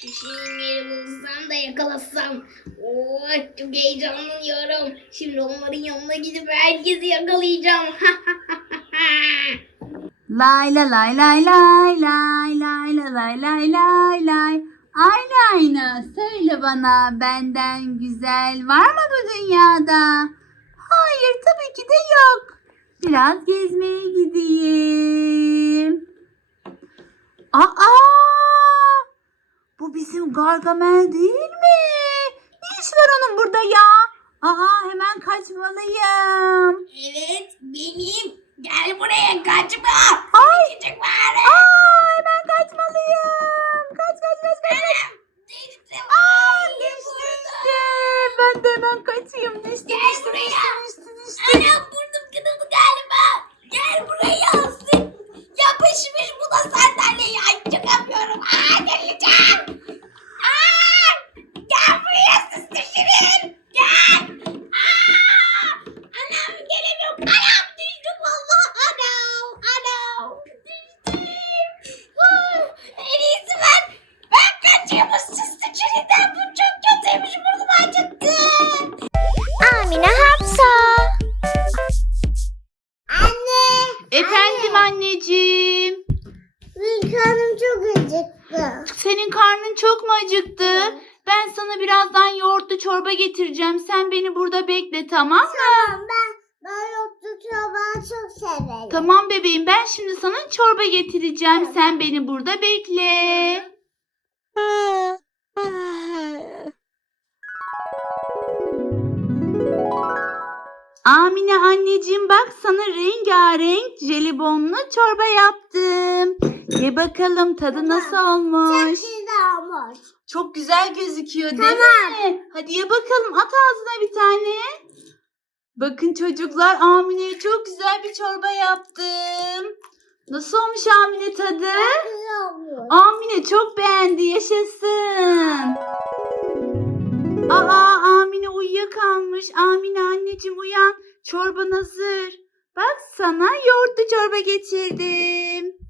Şişinleri bulsam da yakalasam. Oo, çok heyecanlanıyorum. Şimdi onların yanına gidip herkesi yakalayacağım. Lay la lay lay lay lay lay la lay lay lay lay. Ayna ayna söyle bana benden güzel var mı bu dünyada? Hayır tabii ki de yok. Biraz gezmeye gideyim. Aa! Bu bizim Gargamel değil mi? Ne iş var onun burada ya? Aa hemen kaçmalıyım. Sana birazdan yoğurtlu çorba getireceğim. Sen beni burada bekle tamam mı? Tamam ben ben yoğurtlu çorbayı çok severim. Tamam bebeğim ben şimdi sana çorba getireceğim. Sen beni burada bekle. Amine anneciğim bak sana rengarenk jelibonlu çorba yaptım. Ye bakalım tadı nasıl Çok olmuş? güzel olmuş. Çok güzel gözüküyor değil Tamam. mi? Hadi ye bakalım at ağzına bir tane. Bakın çocuklar Amine'ye çok güzel bir çorba yaptım. Nasıl olmuş Amine tadı? Amine çok beğendi yaşasın. Aa Amine uyuyakalmış. Amine anneciğim uyan. Çorban hazır. Bak sana yoğurtlu çorba getirdim.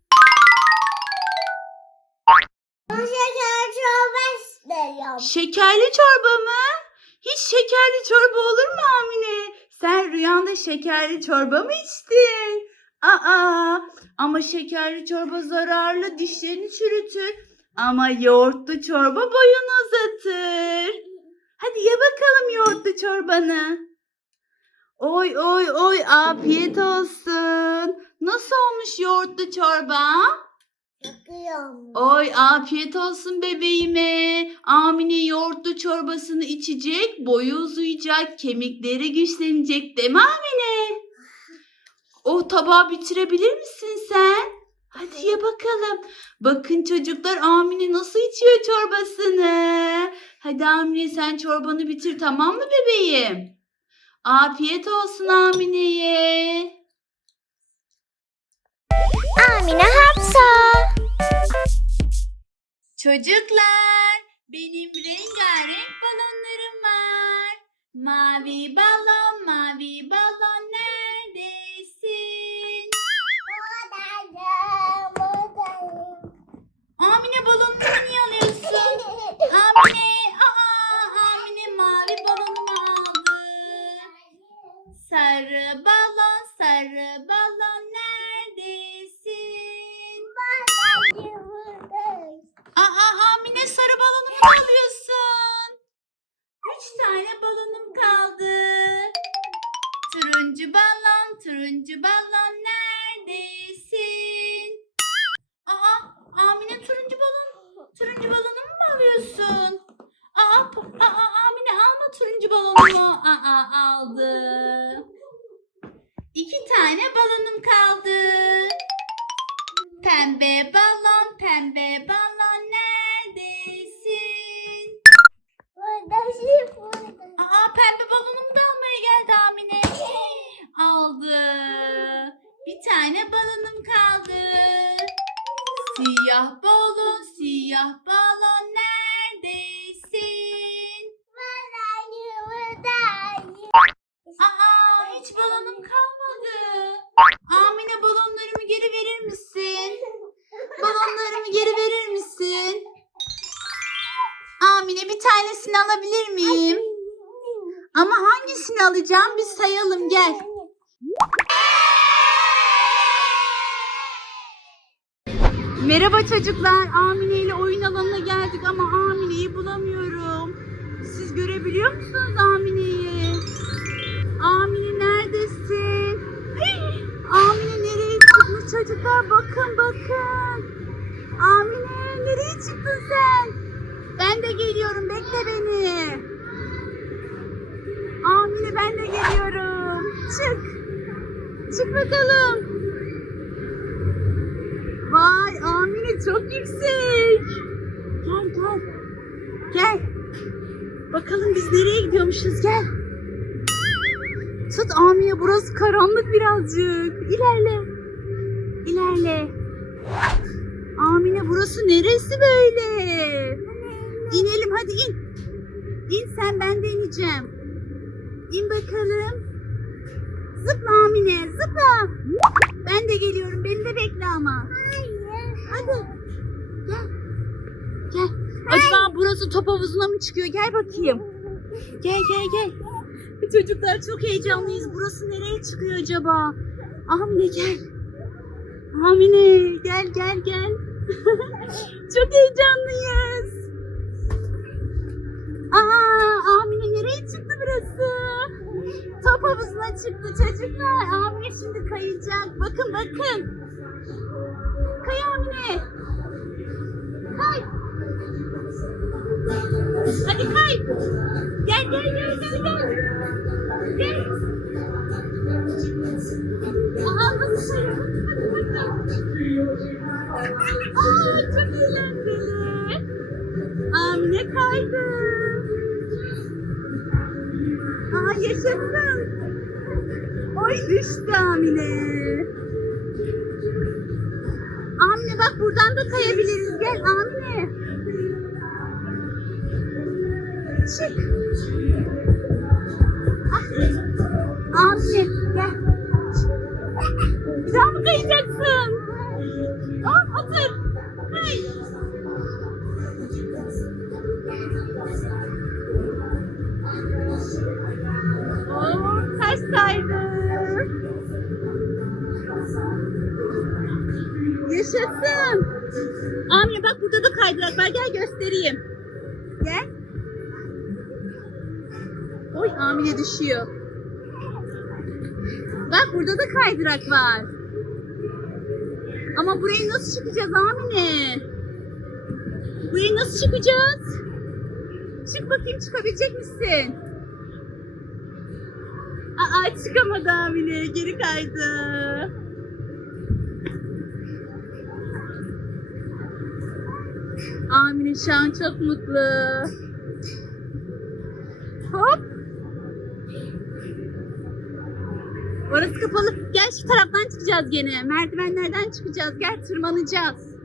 İstiyorum. Şekerli çorba mı? Hiç şekerli çorba olur mu Amine? Sen rüyanda şekerli çorba mı içtin? Aa, ama şekerli çorba zararlı, dişlerini çürütür. Ama yoğurtlu çorba boyunu uzatır. Hadi ye bakalım yoğurtlu çorbanı. Oy oy oy afiyet olsun. Nasıl olmuş yoğurtlu çorba? Olmuş. Oy afiyet olsun bebeğime. Amine yoğurtlu çorbasını içecek, boyu uzayacak, kemikleri güçlenecek değil mi Amine? O tabağı bitirebilir misin sen? Hadi ye bakalım. Bakın çocuklar Amine nasıl içiyor çorbasını. Hadi Amine sen çorbanı bitir tamam mı bebeğim? Afiyet olsun Amine'ye. Çocuklar, benim rengarenk balonlarım var. Mavi balon, mavi balon neredesin? Buradayım, buradayım. Amine balonunu niye alıyorsun? Amine, turuncu balonumu. Aa, aldı. İki tane balonum kaldı. Pembe balon, pembe balon neredesin? Buradayım, buradayım. Aa pembe balonumu da almaya geldi Amine. Aldı. Bir tane balonum kaldı. Siyah balon, siyah balon alabilir miyim? Ama hangisini alacağım bir sayalım gel. Merhaba çocuklar. Amine ile oyun alanına geldik ama Amine'yi bulamıyorum. Siz görebiliyor musunuz Amine'yi? Amine neredesin? Amine nereye çıkmış çocuklar? Bakın bakın. Amine nereye çıktın sen? Ben de geliyorum. Bekle beni. Amine ben de geliyorum. Çık. Çık bakalım. Vay Amine çok yüksek. Gel gel. Gel. Bakalım biz nereye gidiyormuşuz gel. Tut Amine burası karanlık birazcık. İlerle. İlerle. Amine burası neresi böyle? İnelim hadi in. İn sen ben de ineceğim. İn bakalım. Zıpla Amine zıpla. Ben de geliyorum beni de bekle ama. Hadi. Gel. Gel. Acaba burası top havuzuna mı çıkıyor? Gel bakayım. Gel gel gel. Çocuklar çok heyecanlıyız. Burası nereye çıkıyor acaba? Amine gel. Amine gel gel gel. çok heyecanlıyız. Burası? Top havuzuna çıktı çocuklar. Amine şimdi kayacak. Bakın bakın. Kay Amine. Kay. Hadi kay. Gel gel gel gel gel. Gel. Aha nasıl kayıyor? Hadi bakalım. Aa çok eğlenceli. Amine kaydı. Yaşasın. Oy düştü Amine. Amine bak buradan da kayabiliriz. Gel Amine. Çık. Ah. Amine Yaşasın. Amine bak burada da kaydırak var. Gel göstereyim. Gel. Oy Amine düşüyor. Bak burada da kaydırak var. Ama burayı nasıl çıkacağız Amine? Burayı nasıl çıkacağız? Çık bakayım çıkabilecek misin? Aa çıkamadı Amine. Geri kaydı. Amine şu an çok mutlu. Hop. Orası kapalı. Gel şu taraftan çıkacağız gene. Merdivenlerden çıkacağız. Gel tırmanacağız.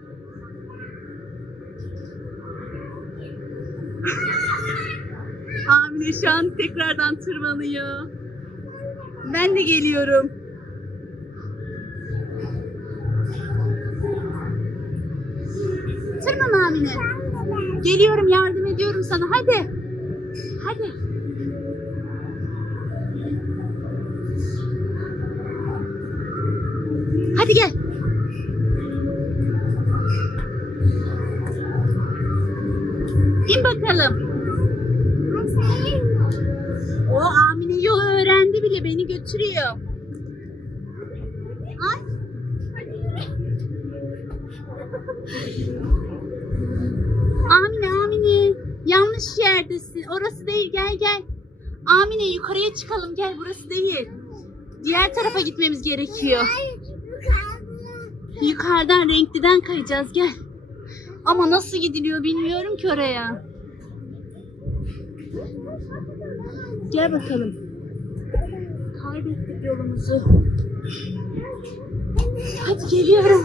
Amine şu an tekrardan tırmanıyor. Ben de geliyorum. Tırman Amine. Geliyorum yardım ediyorum sana. Hadi. Hadi. Hadi gel. İn bakalım. O Amine yolu öğrendi bile beni götürüyor. Amine Amine yanlış yerdesin. Orası değil gel gel. Amine yukarıya çıkalım gel burası değil. Diğer tarafa gitmemiz gerekiyor. Yukarıdan renkliden kayacağız gel. Ama nasıl gidiliyor bilmiyorum ki oraya. Gel bakalım. Kaybettik yolumuzu. Hadi geliyorum.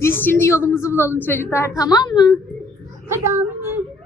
Biz şimdi yolumuzu bulalım çocuklar tamam mı? Hadi Amine.